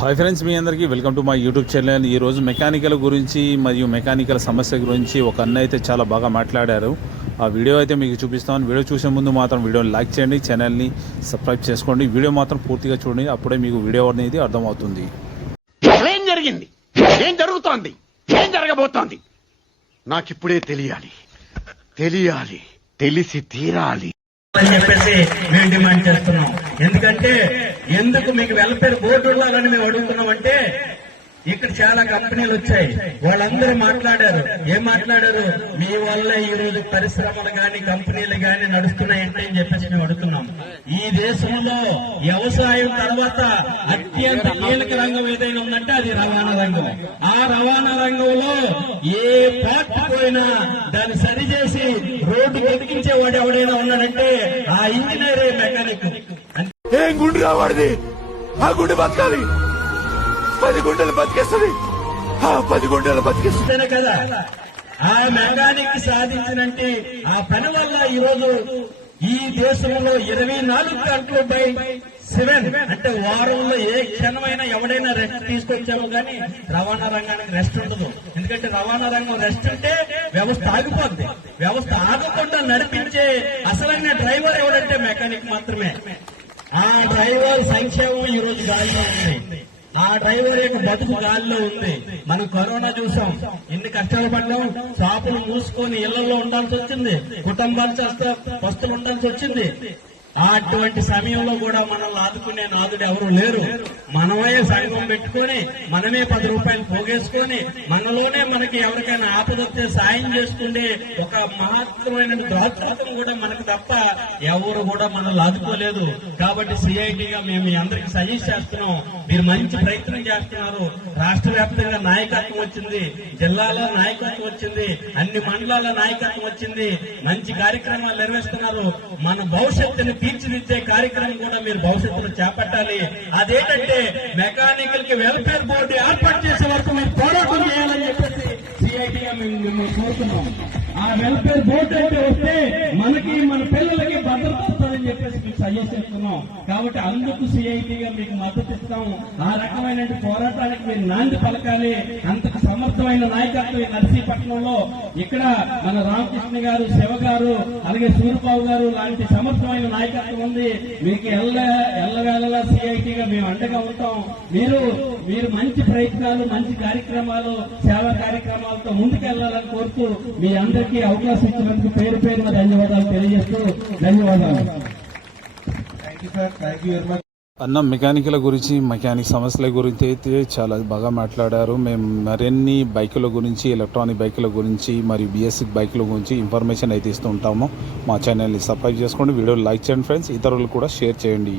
Hi friends మీ అందరికీ welcome to my YouTube channel. ఈ రోజు మెకానికల్ గురించి మరియు మెకానికల్ సమస్య గురించి ఒక అన్న అయితే చాలా బాగా మాట్లాడారు. ఆ వీడియో అయితే మీకు చూపిస్తాను. వీడియో చూసే ముందు మాత్రం వీడియోని లైక్ చేయండి ఛానల్ని సబ్స్క్రైబ్ చేసుకోండి. వీడియో మాత్రం పూర్తిగా చూడండి అప్పుడే మీకు వీడియో అనేది అర్థమవుతుంది. ఏం జరిగింది? ఏం జరుగుతోంది? ఏం జరగబోతోంది? నాకిప్పుడే తెలియాలి. తెలియాలి. తెలిసి తీరాలి. అని చెప్పేసి మేము డిమాండ్ చేస్తున్నాం. ఎందుకంటే ఎందుకు మీకు వెల్ఫేర్ బోర్డు కానీ మేము అడుగుతున్నామంటే ఇక్కడ చాలా కంపెనీలు వచ్చాయి. వాళ్ళందరూ మాట్లాడారు. ఏం మాట్లాడారు? మీ వల్ల ఈ రోజు పరిశ్రమలు గాని కంపెనీలు గాని నడుస్తున్నాయంటే అని చెప్పేసి మేము అడుగుతున్నాం. ఈ దేశంలో వ్యవసాయం తర్వాత అత్యంత కీలక రంగం ఏదైనా ఉందంటే అది రవాణా రంగం. ఆ రవాణా రంగంలో ఏ పార్ట్ పోయినా దాన్ని సరిచేసి రోడ్డు ఎక్కించేవాడు ఎవడైనా ఉన్నాడంటే ఆ ఇంజనీరే మెకానిక్. ఏం గుండు రావాడిది? ఆ గుండె బతకాలి. పది గుండెలు బతికేస్తుంది. ఆ పది గుండెలు బతికేస్తుంది. కదా. ఆ మేఘానికి సాధించినంటే ఆ పని వల్ల ఈ రోజు ఈ దేశంలో ఇరవై నాలుగు గంటలు బై సెవెన్ అంటే వారంలో ఏ క్షణమైనా ఎవడైనా రెస్ట్ తీసుకొచ్చాము కానీ రవాణా రంగానికి రెస్ట్ ఉండదు. ఎందుకంటే రవాణా రంగం రెస్ట్ అంటే వ్యవస్థ ఆగిపోద్ది. వ్యవస్థ ఆగకుండా నడిపించే అసలైన డ్రైవర్ ఎవడంటే మెకానిక్ మాత్రమే. ఆ డ్రైవర్ సంక్షేమం ఈ రోజు గాలిలో ఉంది. ఆ డ్రైవర్ యొక్క బతుకు గాలిలో ఉంది. మనం కరోనా చూసాం. ఎన్ని కష్టాలు పడ్డాం. షాపులు మూసుకొని ఇళ్ళలో ఉండాల్సి వచ్చింది. కుటుంబాలు చేస్తే పస్తులు ఉండాల్సి వచ్చింది. అటువంటి సమయంలో కూడా మనల్ని ఆదుకునే నాదుడు ఎవరు లేరు. మనమే సంఘం పెట్టుకొని మనమే పది రూపాయలు పోగేసుకొని మనలోనే మనకి ఎవరికైనా ఆపదొస్తే సాయం చేసుకుంటే ఒక మహత్తరమైన దాతృత్వం కూడా మనకు తప్ప ఎవరు కూడా మనల్ని ఆదుకోలేదు. కాబట్టి సిఐటిగా మేము మీ అందరికి సజెస్ట్ చేస్తున్నాం. మీరు మంచి ప్రయత్నం చేస్తున్నారు. రాష్ట్ర వ్యాప్తంగా నాయకత్వం వచ్చింది. జిల్లాలో నాయకత్వం వచ్చింది. అన్ని మండలాల నాయకత్వం వచ్చింది. మంచి కార్యక్రమాలు నిర్వహిస్తున్నారు. మన భవిష్యత్తుని తీర్చిదిద్దే కార్యక్రమం కూడా మీరు భవిష్యత్తులో చేపట్టాలి. అదేంటంటే మెకానికల్కి వెల్ఫేర్ బోర్డు ఏర్పాటు చేసే వరకు మీరు పోరాటం చేయాలని చెప్పేసి సిఐటిగా మేము మిమ్మల్ని కోరుతున్నాం. ఆ వెల్ఫేర్ బోర్డు అయితే వస్తే మనకి మన పిల్లలకి భద్రత చేసేస్తున్నాం చేస్తున్నాం. కాబట్టి అందుకు సిఐటిగా మీకు మద్దతు ఇస్తాం. ఆ రకమైన పోరాటానికి మీరు నాంది పలకాలి. అంతకు సమర్థమైన నాయకత్వం నర్సీపట్నంలో. ఇక్కడ మన రామకృష్ణ గారు శివ గారు అలాగే సూర్యబాబు గారు లాంటి సమర్థమైన నాయకత్వం ఉంది. మీకు ఎల్ల ఎల్లవేళలా సిఐటిగా మేము అండగా ఉంటాం. మీరు మీరు మంచి ప్రయత్నాలు మంచి కార్యక్రమాలు సేవా కార్యక్రమాలతో ముందుకెళ్ళాలని కోరుతూ మీ అందరికీ అవకాశం ఇచ్చినందుకు పేరు పేరున ధన్యవాదాలు తెలియజేస్తూ ధన్యవాదాలు. అన్న మెకానికల గురించి మెకానిక్ సమస్యల గురించి అయితే చాలా బాగా మాట్లాడారు. మేము మరిన్ని బైకుల గురించి ఎలక్ట్రానిక్ బైకుల గురించి మరియు బిఎస్సిక్ బైకుల గురించి ఇన్ఫర్మేషన్ అయితే ఇస్తూ ఉంటాము. మా ఛానల్ని సబ్స్క్రైబ్ చేసుకోండి. వీడియో లైక్ చేయండి ఫ్రెండ్స్. ఇతరులు కూడా షేర్ చేయండి.